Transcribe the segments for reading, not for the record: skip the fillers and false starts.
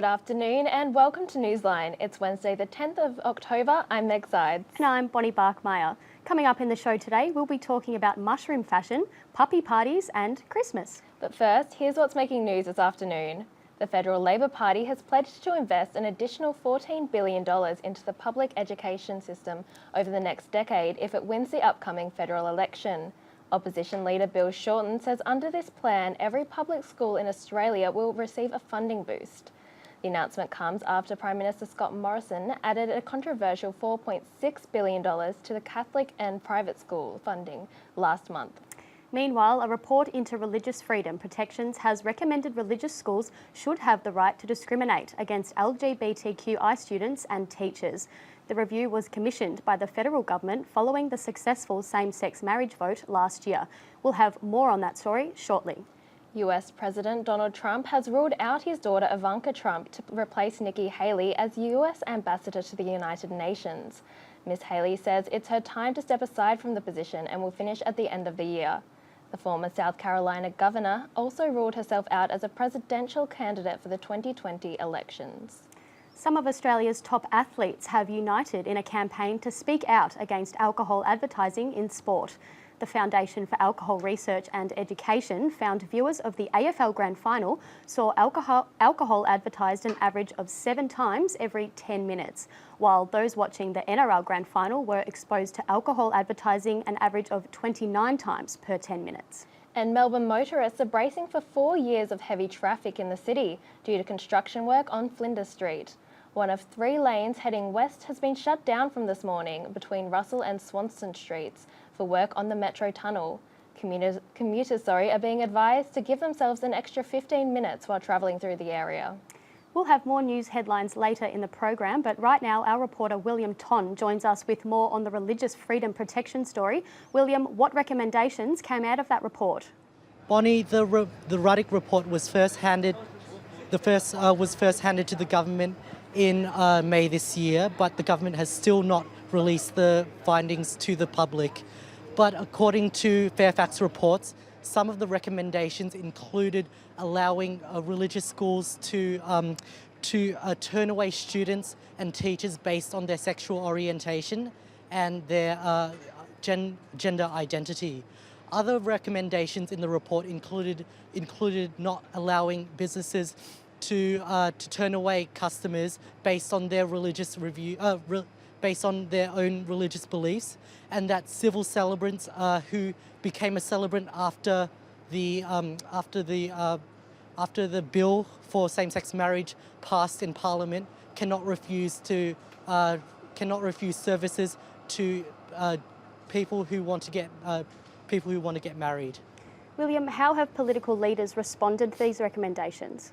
Good afternoon and welcome to Newsline. It's Wednesday the 10th of October. I'm Meg Sides. And I'm Bonnie Barkmeyer. Coming up in the show today, we'll be talking about mushroom fashion, puppy parties and Christmas. But first, here's what's making news this afternoon. The Federal Labor Party has pledged to invest an additional $14 billion into the public education system over the next decade if it wins the upcoming federal election. Opposition leader Bill Shorten says under this plan, every public school in Australia will receive a funding boost. The announcement comes after Prime Minister Scott Morrison added a controversial $4.6 billion to the Catholic and private school funding last month. Meanwhile, a report into religious freedom protections has recommended religious schools should have the right to discriminate against LGBTQI students and teachers. The review was commissioned by the federal government following the successful same-sex marriage vote last year. We'll have more on that story shortly. US President Donald Trump has ruled out his daughter Ivanka Trump to replace Nikki Haley as US Ambassador to the United Nations. Ms. Haley says it's her time to step aside from the position and will finish at the end of the year. The former South Carolina governor also ruled herself out as a presidential candidate for the 2020 elections. Some of Australia's top athletes have united in a campaign to speak out against alcohol advertising in sport. The Foundation for Alcohol Research and Education found viewers of the AFL Grand Final saw alcohol advertised an average of 7 times every 10 minutes, while those watching the NRL Grand Final were exposed to alcohol advertising an average of 29 times per 10 minutes. And Melbourne motorists are bracing for 4 years of heavy traffic in the city due to construction work on Flinders Street. One of 3 lanes heading west has been shut down from this morning between Russell and Swanston Streets for work on the Metro Tunnel. Commuters are being advised to give themselves an extra 15 minutes while travelling through the area. We'll have more news headlines later in the program, but right now our reporter William Ton joins us with more on the religious freedom protection story. William, what recommendations came out of that report? Bonnie, the Ruddock report was first handed to the government in May this year, but the government has still not released the findings to the public. But according to Fairfax reports, some of the recommendations included allowing religious schools to turn away students and teachers based on their sexual orientation and their gender identity. Other recommendations in the report included not allowing businesses to turn away customers based on their based on their own religious beliefs, and that civil celebrants who became a celebrant after the bill for same-sex marriage passed in Parliament cannot refuse services to people who want to get married. William, how have political leaders responded to these recommendations?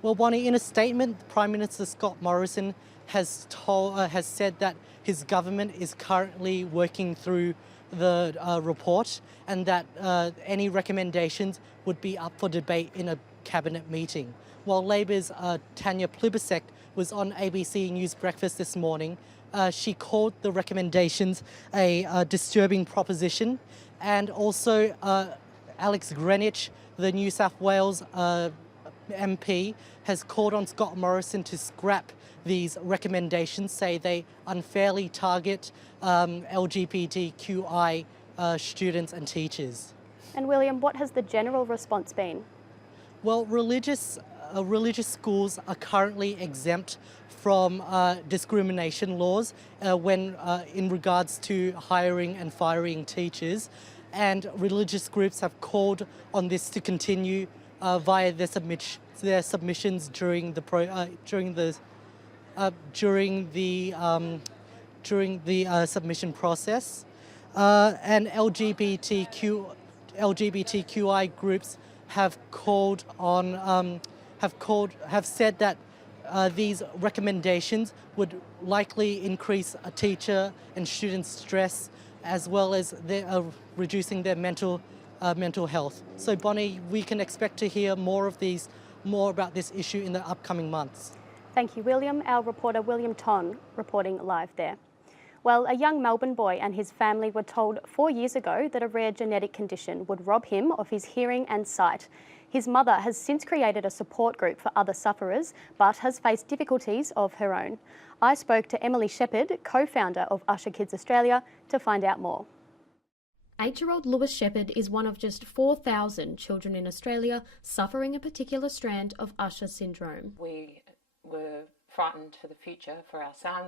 Well, Bonnie, in a statement, Prime Minister Scott Morrison has said that his government is currently working through the report and that any recommendations would be up for debate in a cabinet meeting. While Labor's Tanya Plibersek was on ABC News Breakfast this morning, she called the recommendations a disturbing proposition, and also Alex Greenwich, the New South Wales MP, has called on Scott Morrison to scrap these recommendations, say they unfairly target LGBTQI students and teachers. And William, what has the general response been? Well, religious schools are currently exempt from discrimination laws when in regards to hiring and firing teachers, and religious groups have called on this to continue via their submissions during the submission process, and LGBTQI groups have said that these recommendations would likely increase a teacher and student stress, as well as reducing their mental health. So Bonnie, we can expect to hear more about this issue in the upcoming months. Thank you, William. Our reporter William Ton reporting live there. Well, a young Melbourne boy and his family were told 4 years ago that a rare genetic condition would rob him of his hearing and sight. His mother has since created a support group for other sufferers, but has faced difficulties of her own. I spoke to Emily Shepherd, co-founder of Usher Kids Australia, to find out more. 8-year-old Lewis Shepherd is one of just 4,000 children in Australia suffering a particular strand of Usher syndrome. We were frightened for the future for our son.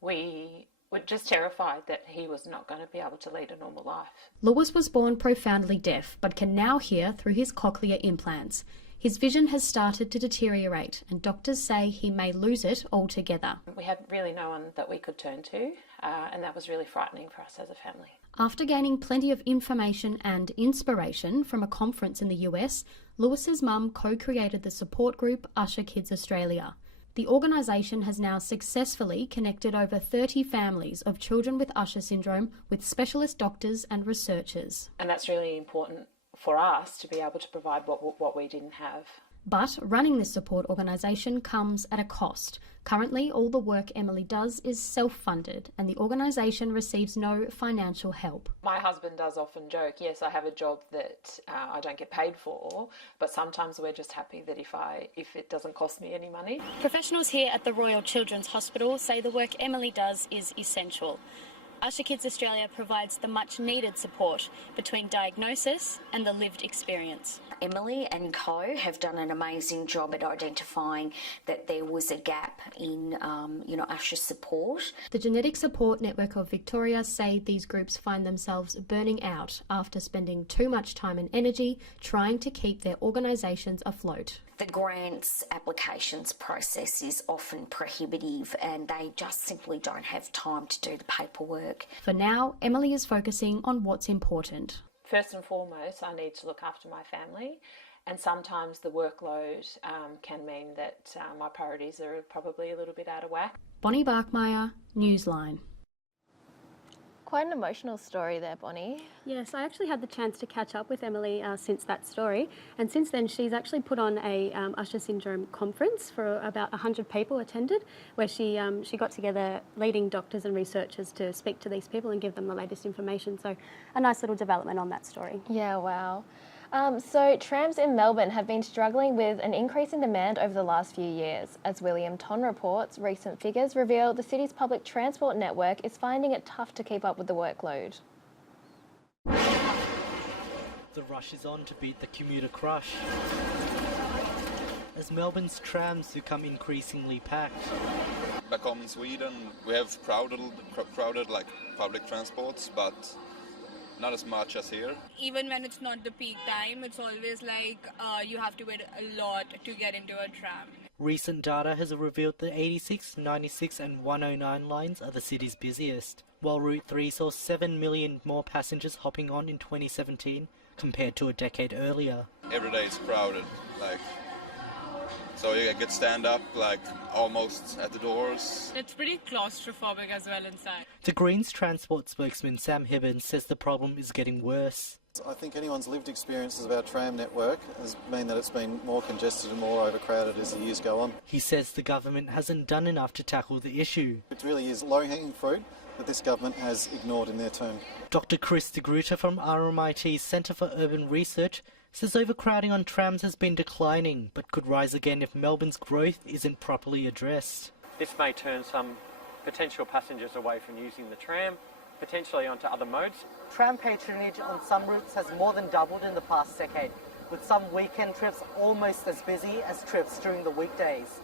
We were just terrified that he was not going to be able to lead a normal life. Lewis was born profoundly deaf, but can now hear through his cochlear implants. His vision has started to deteriorate, and doctors say he may lose it altogether. We had really no one that we could turn to, and that was really frightening for us as a family. After gaining plenty of information and inspiration from a conference in the US, Lewis's mum co-created the support group Usher Kids Australia. The organisation has now successfully connected over 30 families of children with Usher syndrome with specialist doctors and researchers. And that's really important for us to be able to provide what we didn't have. But running this support organisation comes at a cost. Currently, all the work Emily does is self-funded, and the organisation receives no financial help. My husband does often joke, yes, I have a job that I don't get paid for, but sometimes we're just happy that if it doesn't cost me any money. Professionals here at the Royal Children's Hospital say the work Emily does is essential. Usher Kids Australia provides the much needed support between diagnosis and the lived experience. Emily and co have done an amazing job at identifying that there was a gap in, Usher's support. The Genetic Support Network of Victoria say these groups find themselves burning out after spending too much time and energy trying to keep their organisations afloat. The grants applications process is often prohibitive and they just simply don't have time to do the paperwork. For now, Emily is focusing on what's important. First and foremost, I need to look after my family, and sometimes the workload can mean that my priorities are probably a little bit out of whack. Bonnie Barkmeyer, Newsline. Quite an emotional story there, Bonnie. Yes, I actually had the chance to catch up with Emily since that story, and since then she's actually put on a Usher Syndrome conference for about 100 people attended, where she got together leading doctors and researchers to speak to these people and give them the latest information. So a nice little development on that story. Yeah, wow. So trams in Melbourne have been struggling with an increase in demand over the last few years. As William Ton reports, recent figures reveal the city's public transport network is finding it tough to keep up with the workload. The rush is on to beat the commuter crush, as Melbourne's trams become increasingly packed. Back home in Sweden, we have crowded like public transports, but not as much as here. Even when it's not the peak time, it's always like you have to wait a lot to get into a tram. Recent data has revealed the 86, 96 and 109 lines are the city's busiest, while Route 3 saw 7 million more passengers hopping on in 2017 compared to a decade earlier. Every day is crowded, so you get stand up almost at the doors. It's pretty claustrophobic as well inside. The Greens transport spokesman Sam Hibbins says the problem is getting worse. I think anyone's lived experiences of our tram network has meant that it's been more congested and more overcrowded as the years go on. He says the government hasn't done enough to tackle the issue. It really is low-hanging fruit that this government has ignored in their term. Dr. Chris de Gruyter from RMIT's Centre for Urban Research says overcrowding on trams has been declining, but could rise again if Melbourne's growth isn't properly addressed. This may turn some potential passengers away from using the tram, potentially onto other modes. Tram patronage on some routes has more than doubled in the past decade, with some weekend trips almost as busy as trips during the weekdays.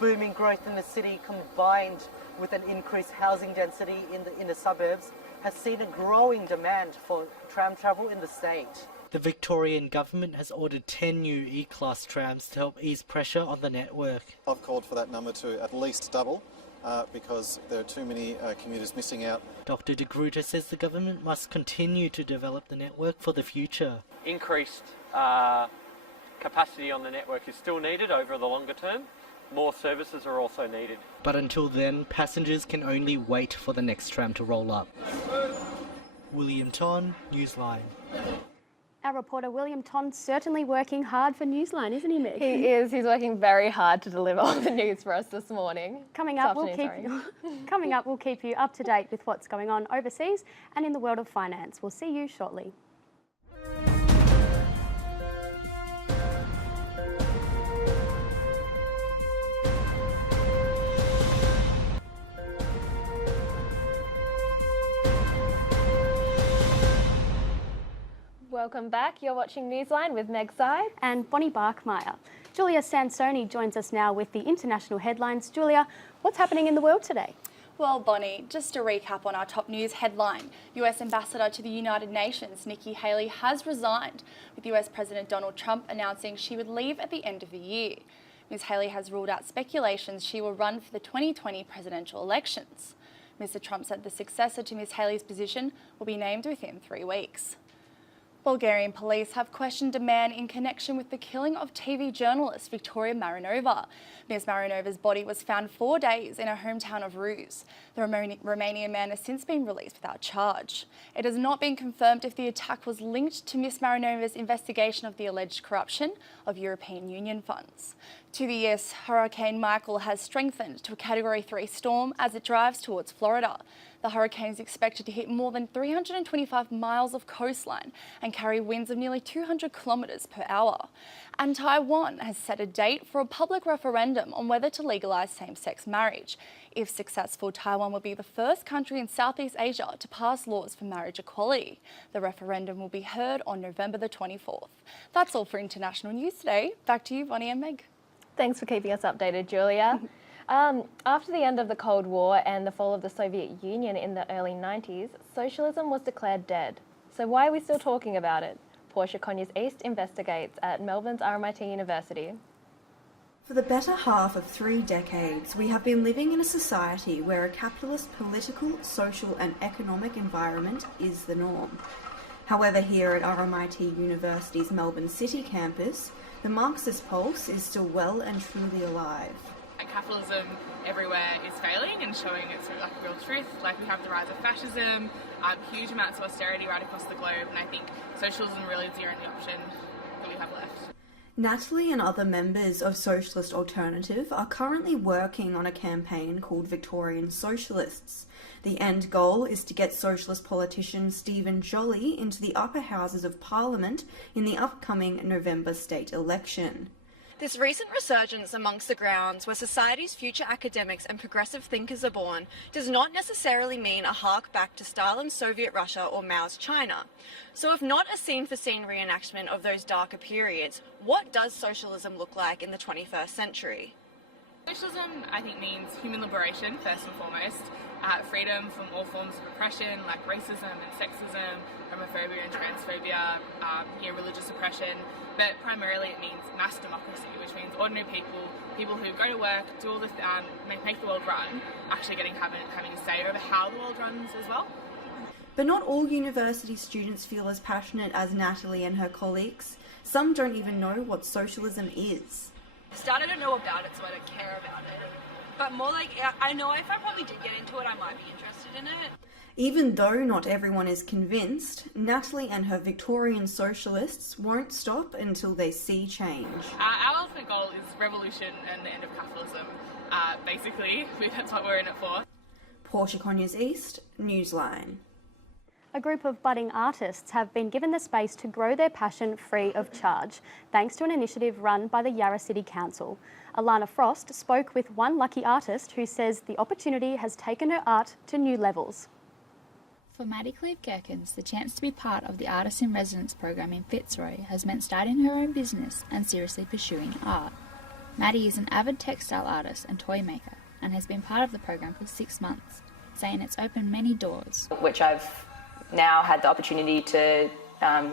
Booming growth in the city combined with an increased housing density in the inner suburbs has seen a growing demand for tram travel in the state. The Victorian government has ordered 10 new E-Class trams to help ease pressure on the network. I've called for that number to at least double because there are too many commuters missing out. Dr. de Gruyter says the government must continue to develop the network for the future. Increased capacity on the network is still needed over the longer term. More services are also needed. But until then, passengers can only wait for the next tram to roll up. William Ton, Newsline. Our reporter William Ton certainly working hard for Newsline, isn't he, Mick? He is. He's working very hard to deliver all the news for us this morning. Coming up, we'll keep you up to date with what's going on overseas and in the world of finance. We'll see you shortly. Welcome back. You're watching Newsline with Meg Syed and Bonnie Barkmeyer. Julia Sansoni joins us now with the international headlines. Julia, what's happening in the world today? Well, Bonnie, just to recap on our top news headline, US Ambassador to the United Nations, Nikki Haley, has resigned, with US President Donald Trump announcing she would leave at the end of the year. Ms Haley has ruled out speculations she will run for the 2020 presidential elections. Mr Trump said the successor to Ms Haley's position will be named within 3 weeks. Bulgarian police have questioned a man in connection with the killing of TV journalist Victoria Marinova. Ms Marinova's body was found 4 days in her hometown of Ruse. The Romanian man has since been released without charge. It has not been confirmed if the attack was linked to Ms Marinova's investigation of the alleged corruption of European Union funds. To the east, Hurricane Michael has strengthened to a Category 3 storm as it drives towards Florida. The hurricane is expected to hit more than 325 miles of coastline and carry winds of nearly 200 kilometres per hour. And Taiwan has set a date for a public referendum on whether to legalise same-sex marriage. If successful, Taiwan will be the first country in Southeast Asia to pass laws for marriage equality. The referendum will be heard on November the 24th. That's all for international news today. Back to you, Bonnie and Meg. Thanks for keeping us updated, Julia. After the end of the Cold War and the fall of the Soviet Union in the early 90s, socialism was declared dead. So why are we still talking about it? Portia Conyers East investigates at Melbourne's RMIT University. For the better half of 3 decades, we have been living in a society where a capitalist political, social and economic environment is the norm. However, here at RMIT University's Melbourne City campus, the Marxist pulse is still well and truly alive. Capitalism everywhere is failing and showing its real truth. We have the rise of fascism, huge amounts of austerity right across the globe, and I think socialism really is the only option that we have left. Natalie and other members of Socialist Alternative are currently working on a campaign called Victorian Socialists. The end goal is to get socialist politician Stephen Jolly into the upper houses of Parliament in the upcoming November state election. This recent resurgence amongst the grounds where society's future academics and progressive thinkers are born does not necessarily mean a hark back to Stalin's Soviet Russia or Mao's China. So if not a scene-for-scene reenactment of those darker periods, what does socialism look like in the 21st century? Socialism, I think, means human liberation, first and foremost, freedom from all forms of oppression like racism and sexism, homophobia and transphobia, religious oppression, but primarily it means mass democracy, which means ordinary people who go to work, do all this, make the world run, actually having a say over how the world runs as well. But not all university students feel as passionate as Natalie and her colleagues. Some don't even know what socialism is. Started to know about it, so I don't care about it. But more like, I know if I probably did get into it, I might be interested in it. Even though not everyone is convinced, Natalie and her Victorian socialists won't stop until they see change. Our ultimate goal is revolution and the end of capitalism. Basically, that's what we're in it for. Portia Conyers East, Newsline. A group of budding artists have been given the space to grow their passion free of charge, thanks to an initiative run by the Yarra City Council. Alana Frost spoke with one lucky artist who says the opportunity has taken her art to new levels. For Maddie Cleve Gerkins, the chance to be part of the Artist in Residence program in Fitzroy has meant starting her own business and seriously pursuing art. Maddie is an avid textile artist and toy maker and has been part of the program for 6 months, saying it's opened many doors. Which I've now had the opportunity to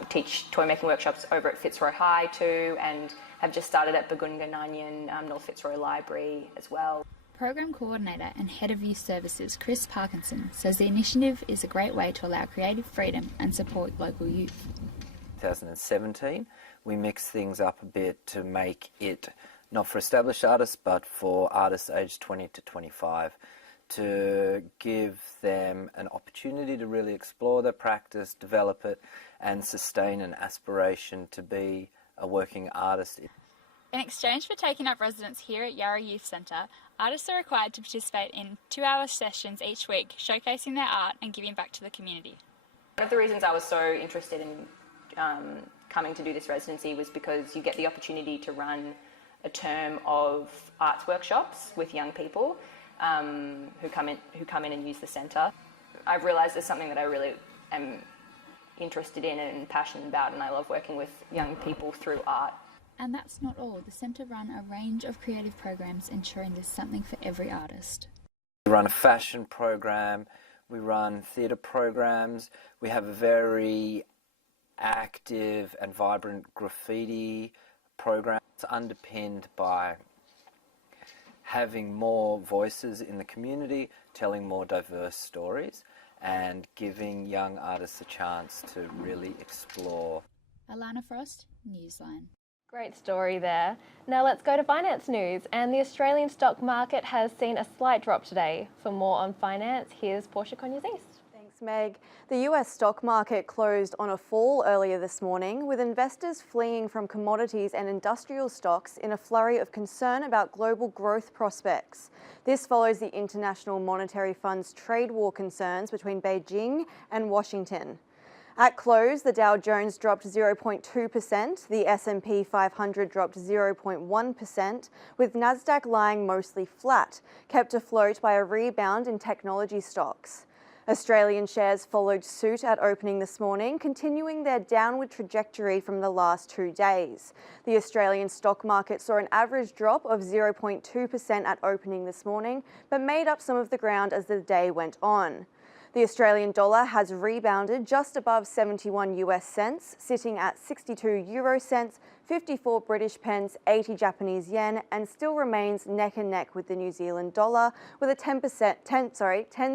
teach toy making workshops over at Fitzroy High too, and have just started at Bagunga Nunyan North Fitzroy Library as well. Program Coordinator and Head of Youth Services Chris Parkinson says the initiative is a great way to allow creative freedom and support local youth. 2017, we mixed things up a bit to make it not for established artists but for artists aged 20 to 25, to give them an opportunity to really explore their practice, develop it and sustain an aspiration to be a working artist. In exchange for taking up residence here at Yarra Youth Centre, artists are required to participate in 2-hour sessions each week, showcasing their art and giving back to the community. One of the reasons I was so interested in coming to do this residency was because you get the opportunity to run a term of arts workshops with young people who come in and use the centre. I've realised it's something that I really am interested in and passionate about, and I love working with young people through art. And that's not all. The centre run a range of creative programs ensuring there's something for every artist. We run a fashion program, we run theatre programs, we have a very active and vibrant graffiti program. It's underpinned by having more voices in the community, telling more diverse stories, and giving young artists a chance to really explore. Alana Frost, Newsline. Great story there. Now let's go to finance news. And the Australian stock market has seen a slight drop today. For more on finance, here's Portia Conyers-East. Thanks, Meg. The US stock market closed on a fall earlier this morning, with investors fleeing from commodities and industrial stocks in a flurry of concern about global growth prospects. This follows the International Monetary Fund's trade war concerns between Beijing and Washington. At close, the Dow Jones dropped 0.2%, the S&P 500 dropped 0.1%, with Nasdaq lying mostly flat, kept afloat by a rebound in technology stocks. Australian shares followed suit at opening this morning, continuing their downward trajectory from the last 2 days. The Australian stock market saw an average drop of 0.2% at opening this morning, but made up some of the ground as the day went on. The Australian dollar has rebounded just above 71 US cents, sitting at 62 euro cents, 54 British pence, 80 Japanese yen, and still remains neck and neck with the New Zealand dollar, with a 10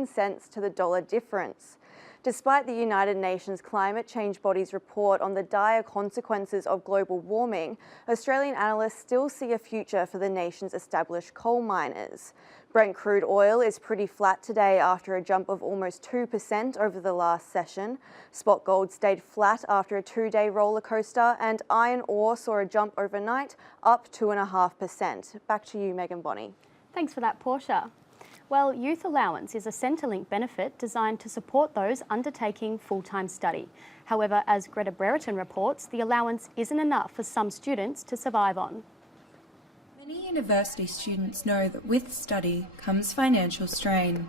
cents to the dollar difference. Despite the United Nations climate change body's report on the dire consequences of global warming, Australian analysts still see a future for the nation's established coal miners. Brent crude oil is pretty flat today after a jump of almost 2% over the last session. Spot gold stayed flat after a 2-day roller coaster, and iron ore saw a jump overnight, up 2.5%. Back to you, Megan Bonney. Thanks for that, Portia. Well, Youth Allowance is a Centrelink benefit designed to support those undertaking full-time study. However, as Greta Brereton reports, the allowance isn't enough for some students to survive on. Many university students know that with study comes financial strain.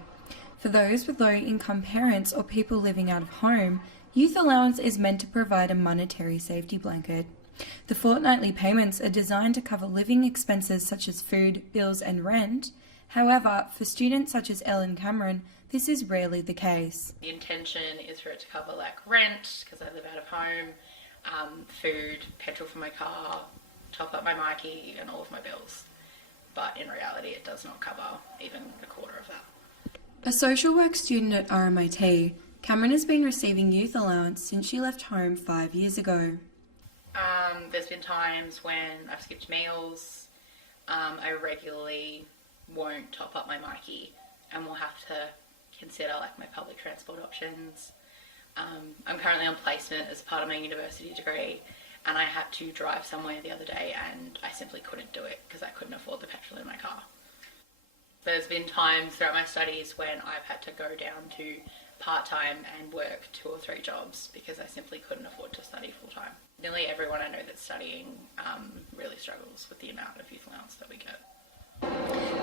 For those with low-income parents or people living out of home, Youth Allowance is meant to provide a monetary safety blanket. The fortnightly payments are designed to cover living expenses such as food, bills and rent. However, for students such as Ellen Cameron, this is rarely the case. The intention is for it to cover like rent, because I live out of home, food, petrol for my car, top up my Mikey and all of my bills. But in reality, it does not cover even a quarter of that. A social work student at RMIT, Cameron has been receiving youth allowance since she left home 5 years ago. There's been times when I've skipped meals. I regularly won't top up my Mikey and will have to consider like my public transport options. I'm currently on placement as part of my university degree, and I had to drive somewhere the other day and I simply couldn't do it because I couldn't afford the petrol in my car. There's been times throughout my studies when I've had to go down to part-time and work 2 or 3 jobs because I simply couldn't afford to study full-time. Nearly everyone I know that's studying really struggles with the amount of youth allowance that we get.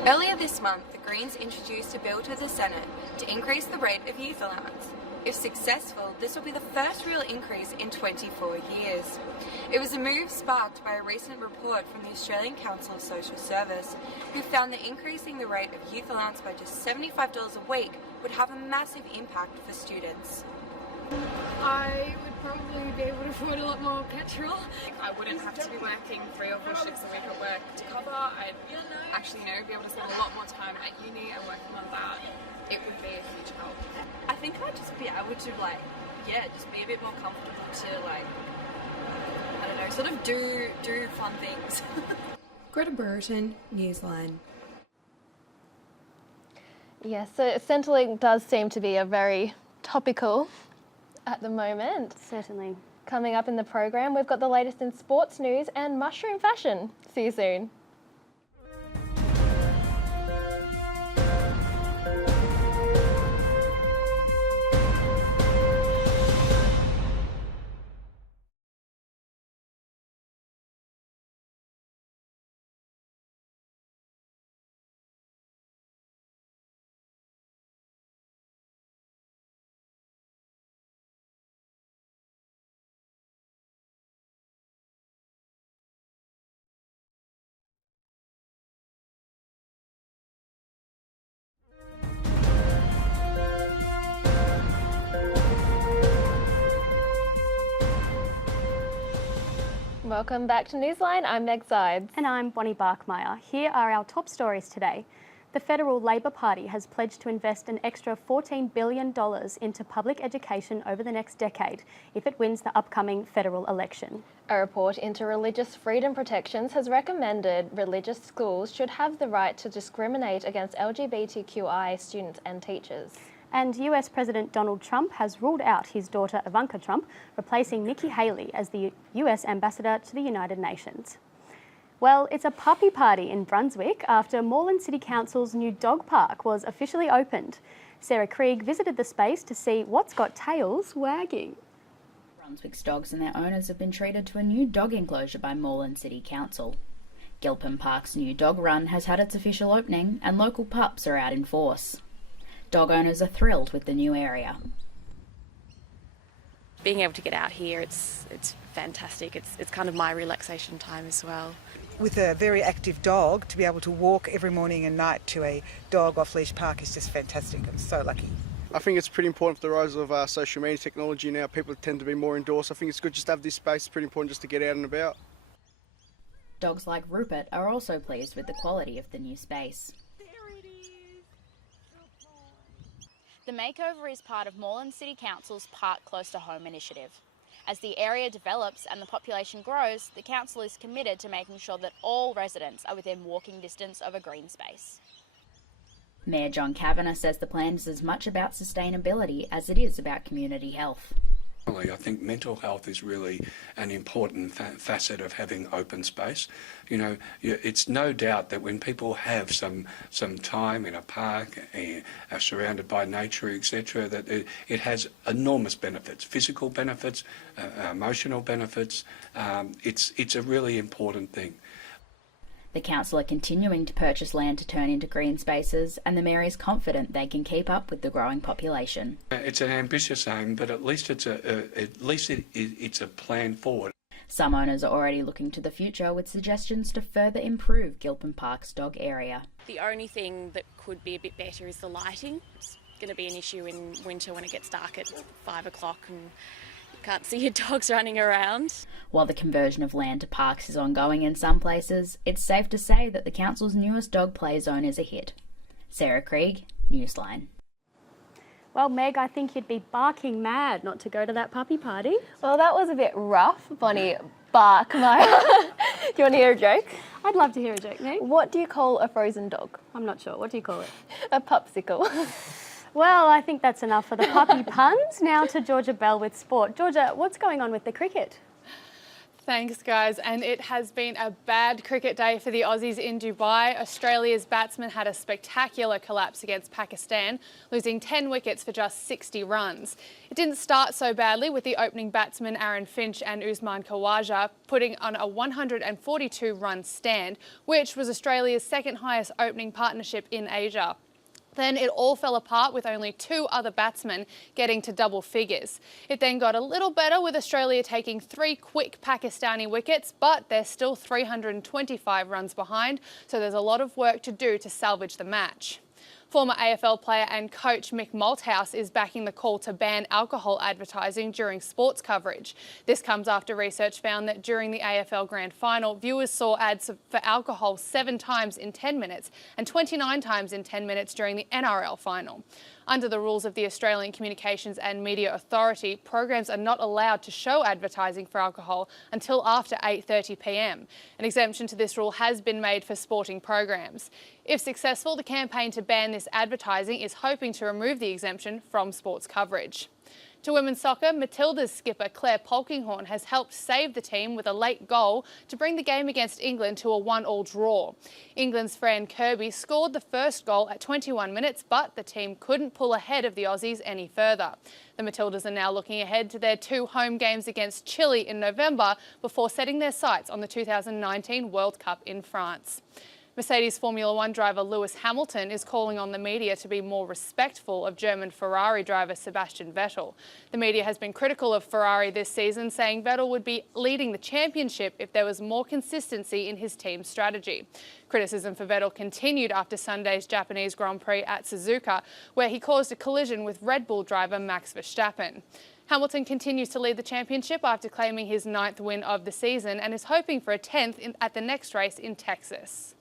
Earlier this month, the Greens introduced a bill to the Senate to increase the rate of youth allowance. If successful, this will be the first real increase in 24 years. It was a move sparked by a recent report from the Australian Council of Social Service, who found that increasing the rate of youth allowance by just $75 a week would have a massive impact for students. I would probably be able to afford a lot more petrol. I wouldn't have to be working 3 or 4 shifts a week at work to cover. I'd actually, be able to spend a lot more time at uni and working on that. It would be a huge help. I think I'd just be able to just be a bit more comfortable to sort of do fun things. Greta Brereton, Newsline. Yes, so Centrelink does seem to be a very topical at the moment. Certainly. Coming up in the program, we've got the latest in sports news and mushroom fashion. See you soon. Welcome back to Newsline. I'm Meg Zides. And I'm Bonnie Barkmeyer. Here are our top stories today. The Federal Labor Party has pledged to invest an extra $14 billion into public education over the next decade if it wins the upcoming federal election. A report into religious freedom protections has recommended religious schools should have the right to discriminate against LGBTQI students and teachers. And US President Donald Trump has ruled out his daughter Ivanka Trump, replacing Nikki Haley as the US Ambassador to the United Nations. Well, it's a puppy party in Brunswick after Moreland City Council's new dog park was officially opened. Sarah Krieg visited the space to see what's got tails wagging. Brunswick's dogs and their owners have been treated to a new dog enclosure by Moreland City Council. Gilpin Park's new dog run has had its official opening and local pups are out in force. Dog owners are thrilled with the new area. Being able to get out here, it's fantastic. It's kind of my relaxation time as well. With a very active dog, to be able to walk every morning and night to a dog off-leash park is just fantastic. I'm so lucky. I think it's pretty important for the rise of social media technology now. People tend to be more indoors. I think it's good just to have this space. It's pretty important just to get out and about. Dogs like Rupert are also pleased with the quality of the new space. The makeover is part of Moreland City Council's Park Close to Home initiative. As the area develops and the population grows, the council is committed to making sure that all residents are within walking distance of a green space. Mayor John Kavanagh says the plan is as much about sustainability as it is about community health. I think mental health is really an important facet of having open space. You know, it's no doubt that when people have some time in a park, are surrounded by nature, etc., that it has enormous benefits, physical benefits, emotional benefits. It's a really important thing. The council are continuing to purchase land to turn into green spaces, and the mayor is confident they can keep up with the growing population. It's an ambitious aim, but at least it's a plan forward. Some owners are already looking to the future with suggestions to further improve Gilpin Park's dog area. The only thing that could be a bit better is the lighting. It's going to be an issue in winter when it gets dark at 5 o'clock and can't see your dogs running around. While the conversion of land to parks is ongoing in some places, it's safe to say that the council's newest dog play zone is a hit. Sarah Krieg, Newsline. Well, Meg, I think you'd be barking mad not to go to that puppy party. Well, that was a bit rough, Bonnie. Barkmeyer. Do you want to hear a joke? I'd love to hear a joke, Meg. What do you call a frozen dog? I'm not sure. What do you call it? A popsicle. Well, I think that's enough for the puppy puns. Now to Georgia Bell with sport. Georgia, what's going on with the cricket? Thanks, guys. And it has been a bad cricket day for the Aussies in Dubai. Australia's batsmen had a spectacular collapse against Pakistan, losing 10 wickets for just 60 runs. It didn't start so badly with the opening batsmen Aaron Finch and Usman Khawaja putting on a 142-run stand, which was Australia's second highest opening partnership in Asia. Then it all fell apart with only 2 other batsmen getting to double figures. It then got a little better with Australia taking 3 quick Pakistani wickets, but they're still 325 runs behind, so there's a lot of work to do to salvage the match. Former AFL player and coach Mick Malthouse is backing the call to ban alcohol advertising during sports coverage. This comes after research found that during the AFL Grand Final, viewers saw ads for alcohol 7 times in 10 minutes and 29 times in 10 minutes during the NRL Final. Under the rules of the Australian Communications and Media Authority, programs are not allowed to show advertising for alcohol until after 8:30 p.m. An exemption to this rule has been made for sporting programs. If successful, the campaign to ban this advertising is hoping to remove the exemption from sports coverage. To women's soccer, Matilda's skipper Claire Polkinghorne has helped save the team with a late goal to bring the game against England to a 1-1 draw. England's Fran Kirby scored the first goal at 21 minutes, but the team couldn't pull ahead of the Aussies any further. The Matildas are now looking ahead to their 2 home games against Chile in November before setting their sights on the 2019 World Cup in France. Mercedes Formula One driver Lewis Hamilton is calling on the media to be more respectful of German Ferrari driver Sebastian Vettel. The media has been critical of Ferrari this season, saying Vettel would be leading the championship if there was more consistency in his team's strategy. Criticism for Vettel continued after Sunday's Japanese Grand Prix at Suzuka, where he caused a collision with Red Bull driver Max Verstappen. Hamilton continues to lead the championship after claiming his 9th win of the season and is hoping for a 10th at the next race in Texas.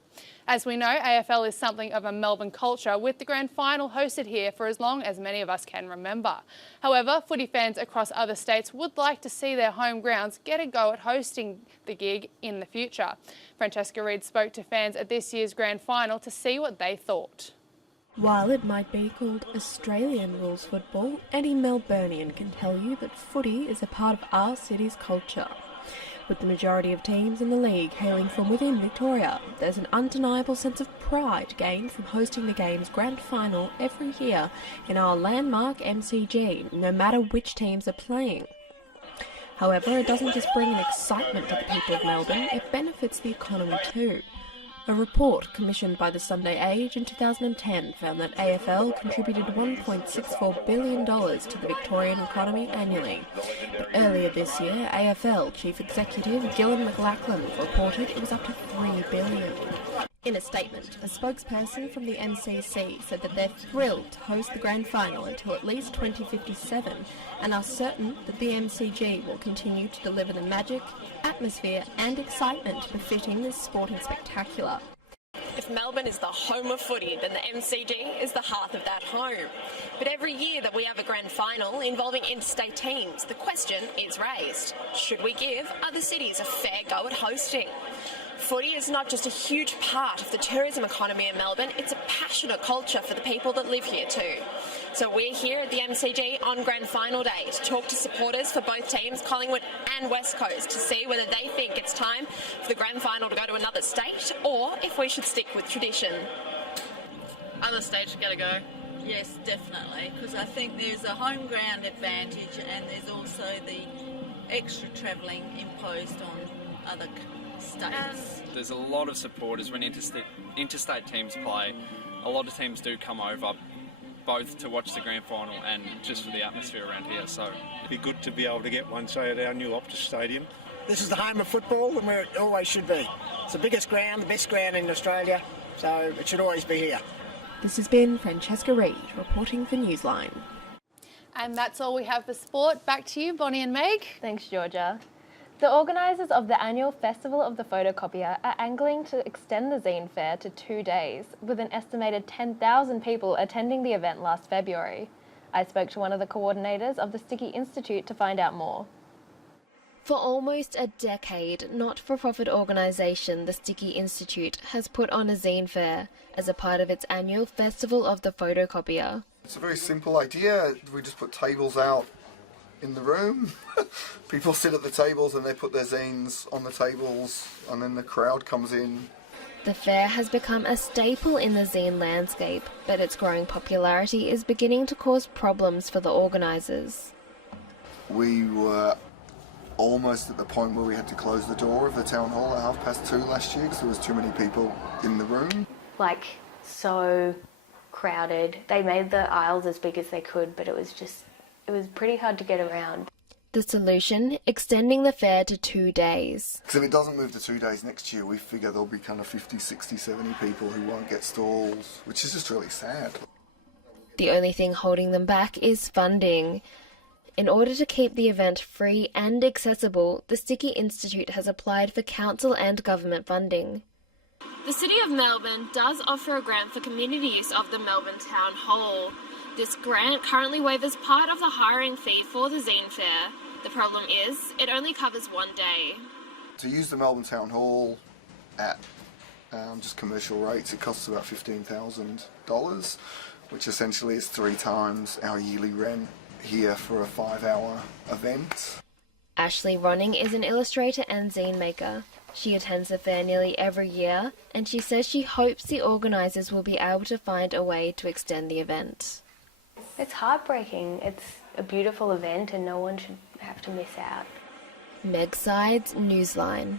As we know, AFL is something of a Melbourne culture, with the grand final hosted here for as long as many of us can remember. However, footy fans across other states would like to see their home grounds get a go at hosting the gig in the future. Francesca Reid spoke to fans at this year's grand final to see what they thought. While it might be called Australian rules football, any Melburnian can tell you that footy is a part of our city's culture. With the majority of teams in the league hailing from within Victoria, there's an undeniable sense of pride gained from hosting the game's grand final every year in our landmark MCG, no matter which teams are playing. However, it doesn't just bring an excitement to the people of Melbourne, it benefits the economy too. A report commissioned by the Sunday Age in 2010 found that AFL contributed $1.64 billion to the Victorian economy annually. But earlier this year, AFL Chief Executive Gillan McLachlan reported it was up to $3 billion. In a statement, a spokesperson from the MCC said that they're thrilled to host the grand final until at least 2057 and are certain that the MCG will continue to deliver the magic, atmosphere and excitement befitting this sporting spectacular. If Melbourne is the home of footy, then the MCG is the heart of that home. But every year that we have a grand final involving interstate teams, the question is raised: should we give other cities a fair go at hosting? Footy is not just a huge part of the tourism economy in Melbourne, it's a passionate culture for the people that live here too. So we're here at the MCG on Grand Final Day to talk to supporters for both teams, Collingwood and West Coast, to see whether they think it's time for the Grand Final to go to another state or if we should stick with tradition. Other states got to go. Yes, definitely, because I think there's a home ground advantage and there's also the extra travelling imposed on other states. There's a lot of supporters when interstate teams play. A lot of teams do come over, both to watch the grand final and just for the atmosphere around here. So it'd be good to be able to get one, say, at our new Optus Stadium. This is the home of football and where it always should be. It's the biggest ground, the best ground in Australia, so it should always be here. This has been Francesca Reid reporting for Newsline. And that's all we have for sport. Back to you, Bonnie and Meg. Thanks, Georgia. The organisers of the annual Festival of the Photocopier are angling to extend the Zine Fair to 2 days, with an estimated 10,000 people attending the event last February. I spoke to one of the coordinators of the Sticky Institute to find out more. For almost a decade, not-for-profit organisation the Sticky Institute has put on a Zine Fair as a part of its annual Festival of the Photocopier. It's a very simple idea. We just put tables out in the room. People sit at the tables and they put their zines on the tables and then the crowd comes in. The fair has become a staple in the zine landscape, but its growing popularity is beginning to cause problems for the organisers. We were almost at the point where we had to close the door of the town hall at 2:30 last year because there was too many people in the room. So crowded. They made the aisles as big as they could, but it was pretty hard to get around. The solution? Extending the fair to 2 days. Because if it doesn't move to 2 days next year, we figure there'll be kind of 50, 60, 70 people who won't get stalls, which is just really sad. The only thing holding them back is funding. In order to keep the event free and accessible, the Sticky Institute has applied for council and government funding. The City of Melbourne does offer a grant for community use of the Melbourne Town Hall. This grant currently waivers part of the hiring fee for the Zine Fair. The problem is, it only covers 1 day. To use the Melbourne Town Hall at just commercial rates, it costs about $15,000, which essentially is 3 times our yearly rent here for a 5-hour event. Ashley Ronning is an illustrator and zine maker. She attends the fair nearly every year, and she says she hopes the organisers will be able to find a way to extend the event. It's heartbreaking. It's a beautiful event and no one should have to miss out. Meg Sides, Newsline.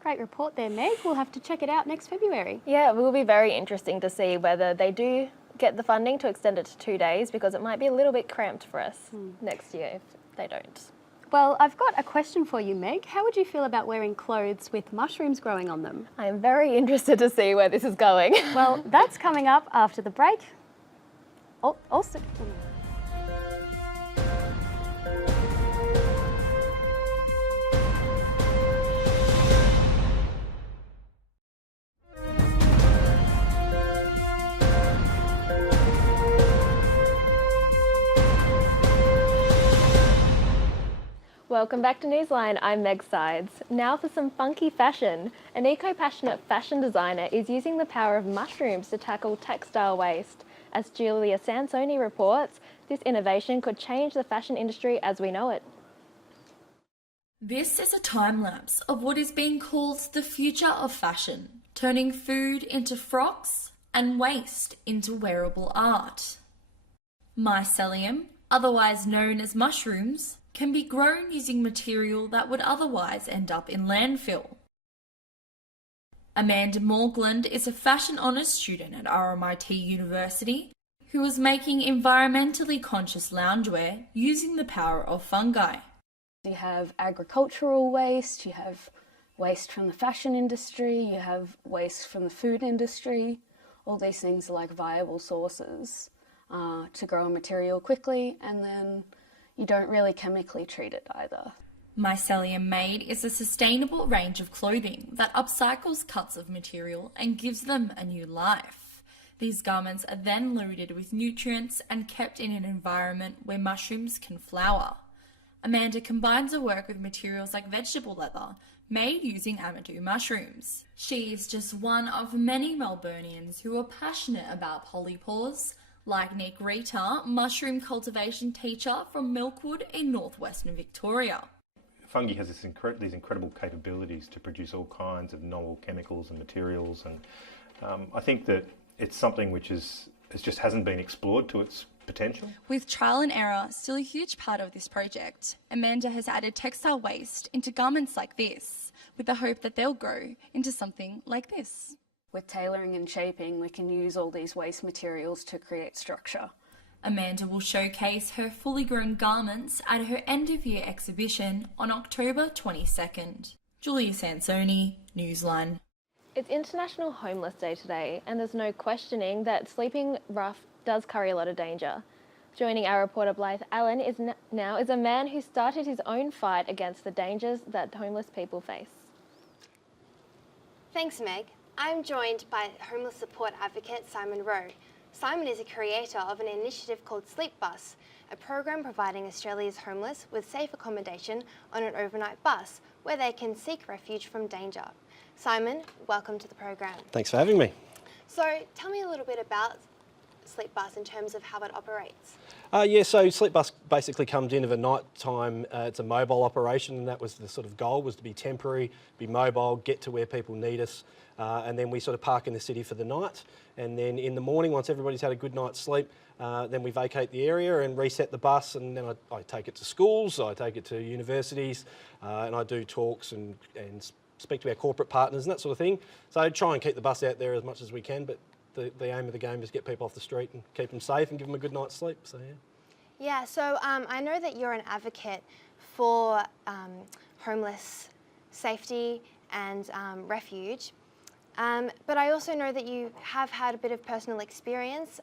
Great report there, Meg. We'll have to check it out next February. Yeah, it will be very interesting to see whether they do get the funding to extend it to 2 days, because it might be a little bit cramped for us next year if they don't. Well, I've got a question for you, Meg. How would you feel about wearing clothes with mushrooms growing on them? I am very interested to see where this is going. Well, that's coming up after the break. Also, Welcome back to Newsline. I'm Meg Sides. Now for some funky fashion. An eco-passionate fashion designer is using the power of mushrooms to tackle textile waste. As Julia Sansoni reports, this innovation could change the fashion industry as we know it. This is a time-lapse of what is being called the future of fashion, turning food into frocks and waste into wearable art. Mycelium, otherwise known as mushrooms, can be grown using material that would otherwise end up in landfill. Amanda Morgland is a fashion honours student at RMIT University who is making environmentally conscious loungewear using the power of fungi. You have agricultural waste, you have waste from the fashion industry, you have waste from the food industry. All these things are like viable sources to grow a material quickly, and then you don't really chemically treat it either. Mycelium Made is a sustainable range of clothing that upcycles cuts of material and gives them a new life. These garments are then loaded with nutrients and kept in an environment where mushrooms can flower. Amanda combines her work with materials like vegetable leather, made using Amadou mushrooms. She is just one of many Melburnians who are passionate about polypores, like Nick Rita, mushroom cultivation teacher from Milkwood in northwestern Victoria. Fungi has these incredible capabilities to produce all kinds of novel chemicals and materials, and I think that it's something which just hasn't been explored to its potential. With trial and error still a huge part of this project, Amanda has added textile waste into garments like this, with the hope that they'll grow into something like this. With tailoring and shaping, we can use all these waste materials to create structure. Amanda will showcase her fully grown garments at her end-of-year exhibition on October 22nd. Julia Sansoni, Newsline. It's International Homeless Day today, and there's no questioning that sleeping rough does carry a lot of danger. Joining our reporter Blythe Allen is a man who started his own fight against the dangers that homeless people face. Thanks, Meg. I'm joined by homeless support advocate Simon Rowe. Simon is a creator of an initiative called Sleep Bus, a program providing Australia's homeless with safe accommodation on an overnight bus where they can seek refuge from danger. Simon, welcome to the program. Thanks for having me. So tell me a little bit about Sleep Bus in terms of how it operates. So Sleep Bus basically comes in of a night time. It's a mobile operation, and that was the sort of goal, was to be temporary, be mobile, get to where people need us, and then we sort of park in the city for the night. And then in the morning, once everybody's had a good night's sleep, then we vacate the area and reset the bus, and then I take it to schools, I take it to universities, and I do talks and speak to our corporate partners and that sort of thing. So I try and keep the bus out there as much as we can, but the aim of the game is get people off the street and keep them safe and give them a good night's sleep. So Yeah, so I know that you're an advocate for homeless safety and refuge, but I also know that you have had a bit of personal experience.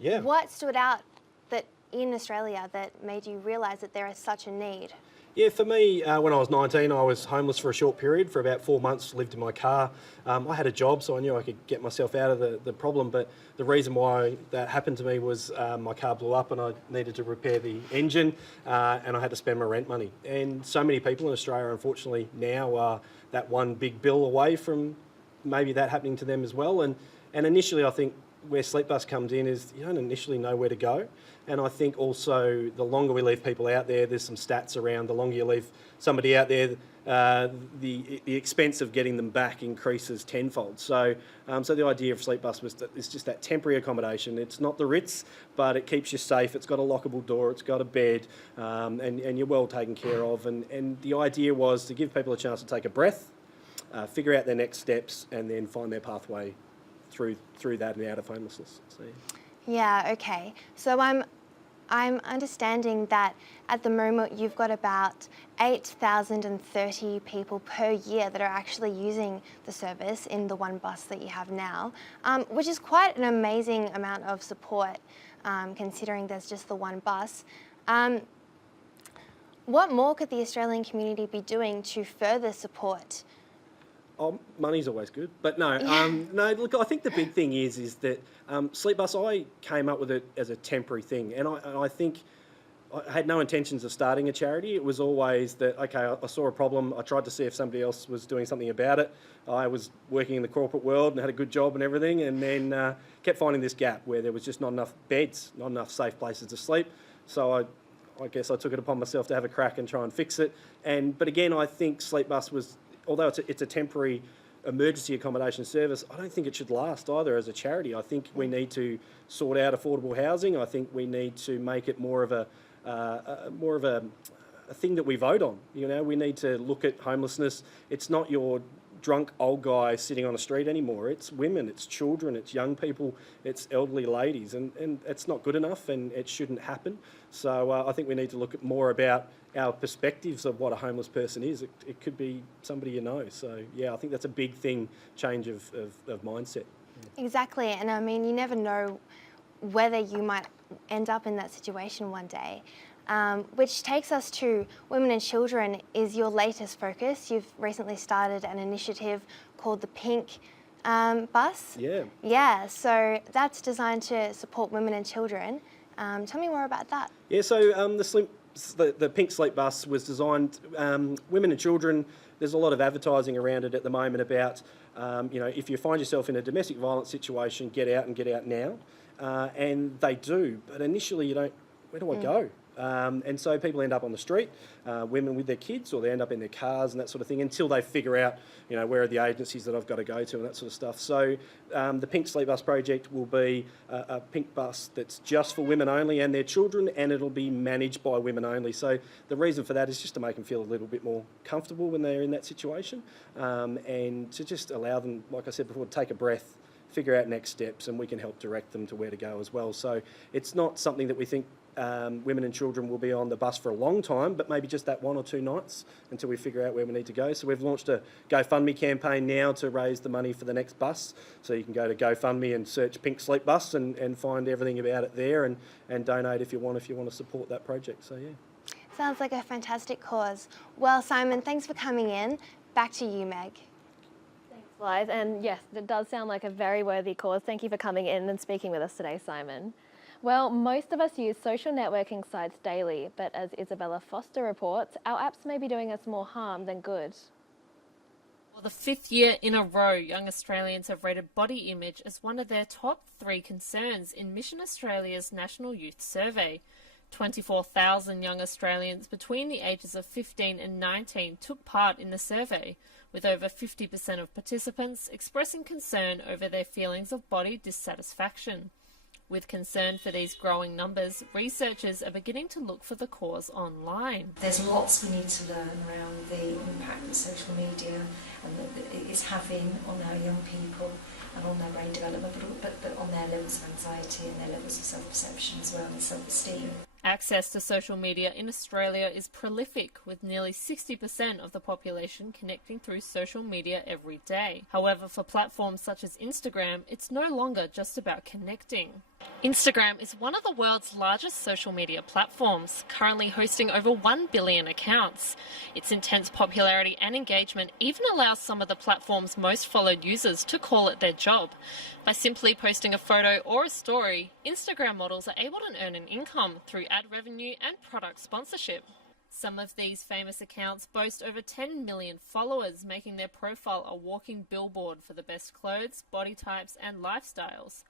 Yeah. What stood out that in Australia that made you realise that there is such a need? Yeah, for me, when I was 19, I was homeless for a short period. For about 4 months, lived in my car. I had a job, so I knew I could get myself out of the problem. But the reason why that happened to me was my car blew up and I needed to repair the engine, and I had to spend my rent money. And so many people in Australia, unfortunately, now are that one big bill away from maybe that happening to them as well. And initially, I think where Sleep Bus comes in is you don't initially know where to go. And I think also the longer we leave people out there, there's some stats around, the longer you leave somebody out there, the expense of getting them back increases tenfold. So the idea of Sleep Bus was that it's just that temporary accommodation. It's not the Ritz, but it keeps you safe. It's got a lockable door, it's got a bed, and you're well taken care of. And the idea was to give people a chance to take a breath, figure out their next steps, and then find their pathway through that and out of homelessness. So, yeah, okay. So I'm understanding that at the moment you've got about 8,030 people per year that are actually using the service in the one bus that you have now, which is quite an amazing amount of support considering there's just the one bus. What more could the Australian community be doing to further support? Oh, money's always good, but no. No, look, I think the big thing is that Sleep Bus, I came up with it as a temporary thing, and I think I had no intentions of starting a charity. It was always that, okay, I saw a problem, I tried to see if somebody else was doing something about it. I was working in the corporate world and had a good job and everything, and then kept finding this gap where there was just not enough beds, not enough safe places to sleep. So I guess I took it upon myself to have a crack and try and fix it. But again, I think Sleep Bus was, although it's a temporary emergency accommodation service, I don't think it should last either as a charity. I think we need to sort out affordable housing. I think we need to make it more of a thing that we vote on. You know, we need to look at homelessness. It's not your drunk old guy sitting on the street anymore. It's women, it's children, it's young people, it's elderly ladies, and it's not good enough, and it shouldn't happen. So I think we need to look at more about our perspectives of what a homeless person is. It could be somebody you know. So yeah, I think that's a big thing, change of mindset. Exactly, and I mean, you never know whether you might end up in that situation one day. Which takes us to women and children is your latest focus. You've recently started an initiative called the Pink Bus. Yeah. Yeah, so that's designed to support women and children. Tell me more about that. Yeah, so the Pink Sleep Bus was designed, women and children, there's a lot of advertising around it at the moment about, if you find yourself in a domestic violence situation, get out and get out now. And they do, but initially you don't, where do I go? And so people end up on the street, women with their kids, or they end up in their cars and that sort of thing, until they figure out, where are the agencies that I've got to go to and that sort of stuff. So the Pink Sleep Bus project will be a pink bus that's just for women only and their children, and it'll be managed by women only. So the reason for that is just to make them feel a little bit more comfortable when they're in that situation, and to just allow them, like I said before, to take a breath, figure out next steps, and we can help direct them to where to go as well. So it's not something that we think women and children will be on the bus for a long time, but maybe just that 1 or 2 nights until we figure out where we need to go. So we've launched a GoFundMe campaign now to raise the money for the next bus. So you can go to GoFundMe and search Pink Sleep Bus and find everything about it there, and donate if you want to support that project. So yeah. Sounds like a fantastic cause. Well, Simon, thanks for coming in. Back to you, Meg. Lies. And yes, it does sound like a very worthy cause. Thank you for coming in and speaking with us today, Simon. Well, most of us use social networking sites daily, but as Isabella Foster reports, our apps may be doing us more harm than good. For the 5th year in a row, young Australians have rated body image as one of their top 3 concerns in Mission Australia's National Youth Survey. 24,000 young Australians between the ages of 15 and 19 took part in the survey, with over 50% of participants expressing concern over their feelings of body dissatisfaction. With concern for these growing numbers, researchers are beginning to look for the cause online. There's lots we need to learn around the impact that social media and that it is having on our young people and on their brain development, but on their levels of anxiety and their levels of self-perception as well, and self-esteem. Access to social media in Australia is prolific, with nearly 60% of the population connecting through social media every day. However, for platforms such as Instagram, it's no longer just about connecting. Instagram is one of the world's largest social media platforms, currently hosting over 1 billion accounts. Its intense popularity and engagement even allows some of the platform's most followed users to call it their job. By simply posting a photo or a story, Instagram models are able to earn an income through ad revenue and product sponsorship. Some of these famous accounts boast over 10 million followers, making their profile a walking billboard for the best clothes, body types and lifestyles.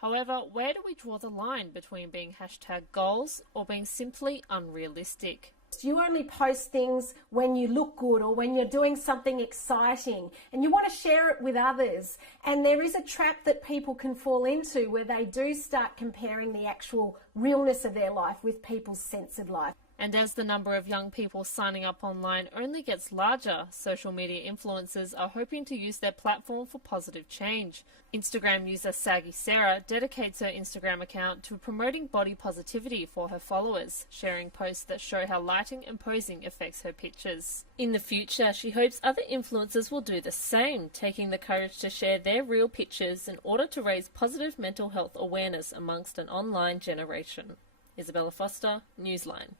However, where do we draw the line between being hashtag goals or being simply unrealistic? You only post things when you look good or when you're doing something exciting and you want to share it with others. And there is a trap that people can fall into where they do start comparing the actual realness of their life with people's censored life. And as the number of young people signing up online only gets larger, social media influencers are hoping to use their platform for positive change. Instagram user Saggy Sarah dedicates her Instagram account to promoting body positivity for her followers, sharing posts that show how lighting and posing affects her pictures. In the future, she hopes other influencers will do the same, taking the courage to share their real pictures in order to raise positive mental health awareness amongst an online generation. Isabella Foster, Newsline.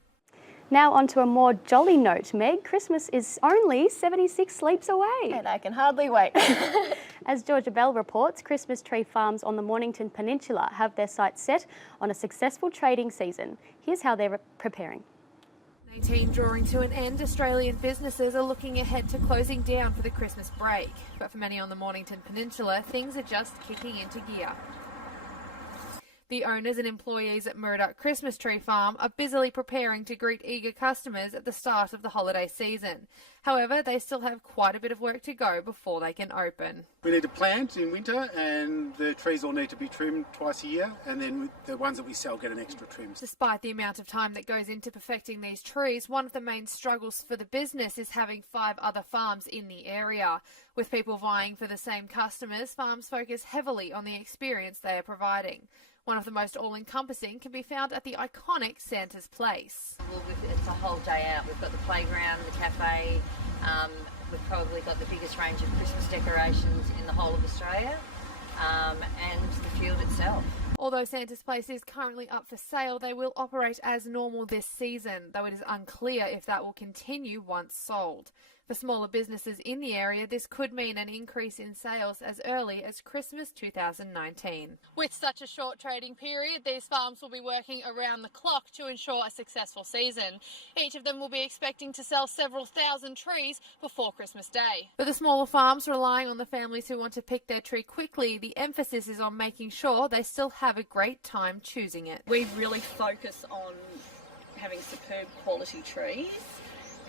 Now on to a more jolly note, Meg. Christmas is only 76 sleeps away. And I can hardly wait. As Georgia Bell reports, Christmas tree farms on the Mornington Peninsula have their sights set on a successful trading season. Here's how they're preparing. 18 drawing to an end, Australian businesses are looking ahead to closing down for the Christmas break. But for many on the Mornington Peninsula, things are just kicking into gear. The owners and employees at Murdoch Christmas Tree Farm are busily preparing to greet eager customers at the start of the holiday season. However, they still have quite a bit of work to go before they can open. We need to plant in winter, and the trees all need to be trimmed twice a year, and then the ones that we sell get an extra trim. Despite the amount of time that goes into perfecting these trees, one of the main struggles for the business is having 5 other farms in the area. With people vying for the same customers, farms focus heavily on the experience they are providing. One of the most all-encompassing can be found at the iconic Santa's Place. Well, it's a whole day out. We've got the playground, the cafe. We've probably got the biggest range of Christmas decorations in the whole of Australia, and the field itself. Although Santa's Place is currently up for sale, they will operate as normal this season, though it is unclear if that will continue once sold. For smaller businesses in the area, this could mean an increase in sales as early as Christmas 2019. With such a short trading period, these farms will be working around the clock to ensure a successful season. Each of them will be expecting to sell several thousand trees before Christmas Day. For the smaller farms relying on the families who want to pick their tree quickly, the emphasis is on making sure they still have a great time choosing it. We really focus on having superb quality trees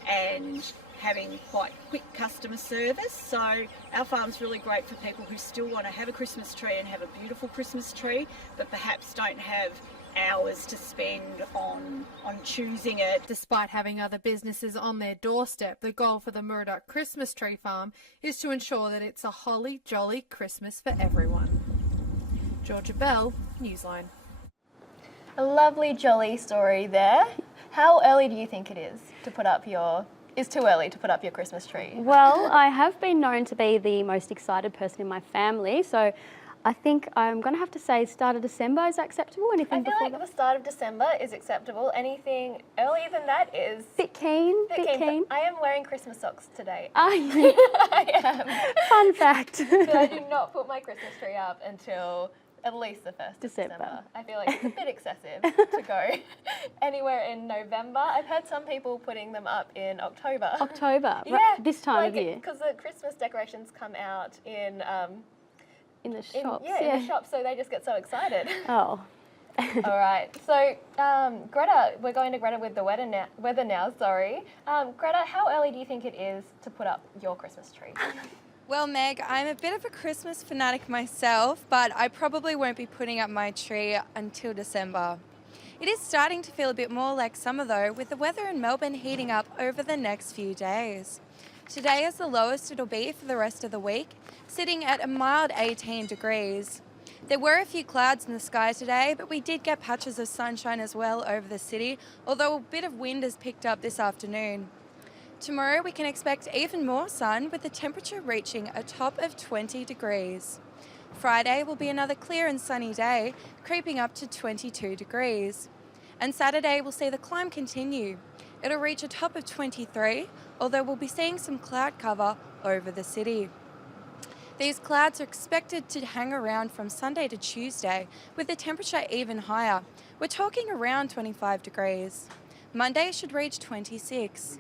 and having quite quick customer service. So our farm's really great for people who still want to have a Christmas tree and have a beautiful Christmas tree, but perhaps don't have hours to spend on choosing it. Despite having other businesses on their doorstep, the goal for the Murdoch Christmas Tree Farm is to ensure that it's a holly jolly Christmas for everyone. Georgia Bell, Newsline. A lovely jolly story there. How early do you think it is to put up your... It's too early to put up your Christmas tree? Well, I have been known to be the most excited person in my family, so I think I'm going to have to say start of December. Is that acceptable? Anything I feel like the start of December is acceptable. Anything earlier than that is... Bit keen. I am wearing Christmas socks today. Are you? I am. Fun fact. But I do not put my Christmas tree up until at least the 1st of December. I feel like it's a bit excessive to go anywhere in November. I've heard some people putting them up in October. Yeah. Right, this time of year. Because the Christmas decorations come out in the shops. In the shops, so they just get so excited. Oh. All right. So, Greta, we're going to Greta with the weather now. Greta, how early do you think it is to put up your Christmas tree? Well, Meg, I'm a bit of a Christmas fanatic myself, but I probably won't be putting up my tree until December. It is starting to feel a bit more like summer though, with the weather in Melbourne heating up over the next few days. Today is the lowest it'll be for the rest of the week, sitting at a mild 18 degrees. There were a few clouds in the sky today, but we did get patches of sunshine as well over the city, although a bit of wind has picked up this afternoon. Tomorrow we can expect even more sun, with the temperature reaching a top of 20 degrees. Friday will be another clear and sunny day, creeping up to 22 degrees. And Saturday will see the climb continue. It'll reach a top of 23, although we'll be seeing some cloud cover over the city. These clouds are expected to hang around from Sunday to Tuesday, with the temperature even higher. We're talking around 25 degrees. Monday should reach 26.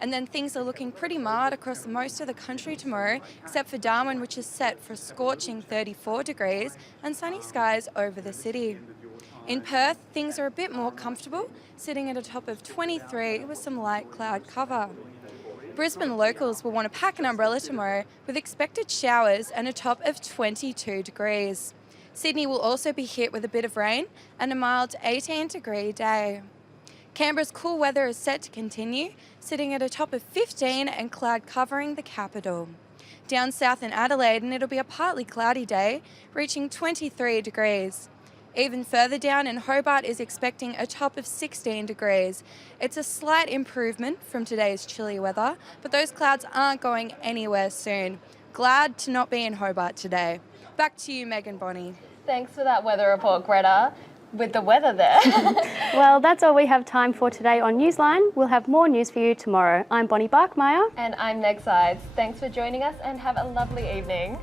And then things are looking pretty mild across most of the country tomorrow, except for Darwin, which is set for a scorching 34 degrees and sunny skies over the city. In Perth, things are a bit more comfortable, sitting at a top of 23 with some light cloud cover. Brisbane locals will want to pack an umbrella tomorrow, with expected showers and a top of 22 degrees. Sydney will also be hit with a bit of rain and a mild 18-degree day. Canberra's cool weather is set to continue, sitting at a top of 15 and cloud covering the capital. Down south in Adelaide, and it'll be a partly cloudy day, reaching 23 degrees. Even further down in Hobart is expecting a top of 16 degrees. It's a slight improvement from today's chilly weather, but those clouds aren't going anywhere soon. Glad to not be in Hobart today. Back to you, Meg and Bonnie. Thanks for that weather report, Greta. with the weather there. Well, that's all we have time for today on Newsline. We'll have more news for you tomorrow. I'm Bonnie Barkmeyer. And I'm Meg Sides. Thanks for joining us and have a lovely evening.